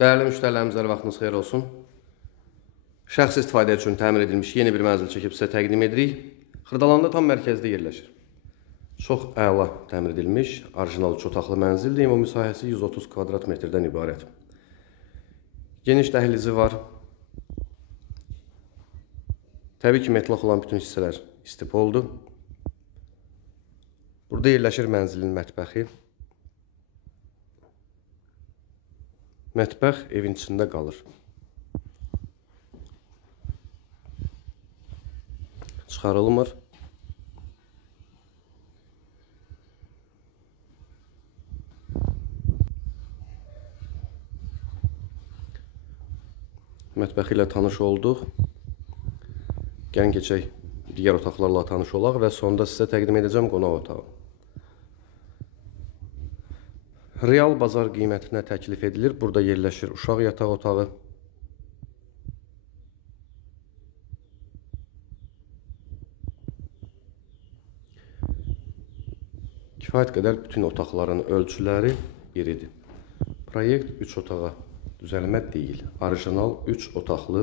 Değerli müşterilerimizler, vaxtınız xeyir olsun. Şəxsi istifadə üçün təmir edilmiş yeni bir mənzil çəkib sizə təqdim edirik. Xırdalanda tam mərkəzdə yerləşir. Çox əla təmir edilmiş, orijinal 3 otaqlı mənzildir. Ümumi sahəsi 130 kvadrat metrdən ibarət. Geniş dəhlizi var. Təbii ki, metlaq olan bütün hissələr istipoldur. Burada yerləşir mənzilin mətbəxi. Mətbəx evin içində qalır. Çıxarılmır. Mətbəxi ilə tanış olduq. Gəlin keçək digər otaqlarla tanış olaq və sonda sizə təqdim edəcəm qonaq otağı. Real bazar qiymətinə təklif edilir. Burada yerləşir uşaq yataq otağı. Kifayət qədər bütün otaqların ölçüləri iridir. Proyekt 3 otağa düzəlmə deyil. Orijinal 3 otaqlı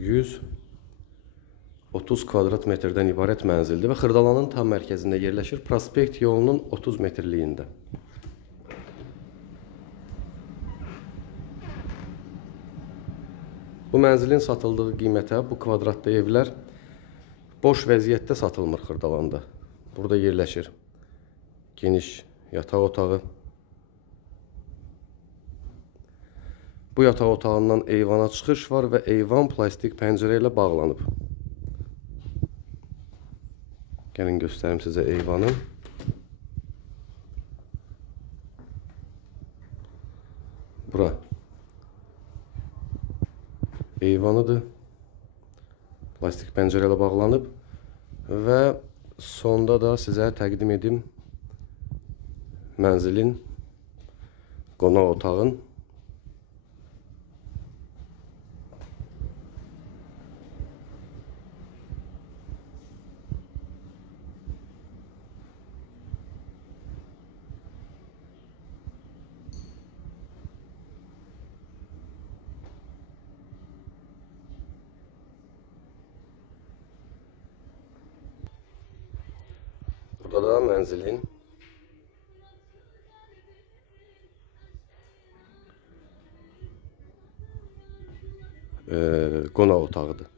130 kvadrat metrdən ibarət mənzildir və Xırdalanın tam mərkəzində yerləşir. Prospekt yolunun 30 metrliyində. Bu mənzilin satıldığı qiymətə bu kvadratlı evlər boş vəziyyətdə satılmır Xırdalanda. Burada yerləşir geniş yataq otağı. Bu yataq otağından eyvana çıxış var və eyvan plastik pəncərə ilə bağlanıb. Gəlin göstərim sizə eyvanı. Bura eyvanıdır. Plastik pəncərə ilə bağlanıb və sonda da sizə təqdim edim mənzilin qonaq otağın burada da mənzilin qonaq otağıdır.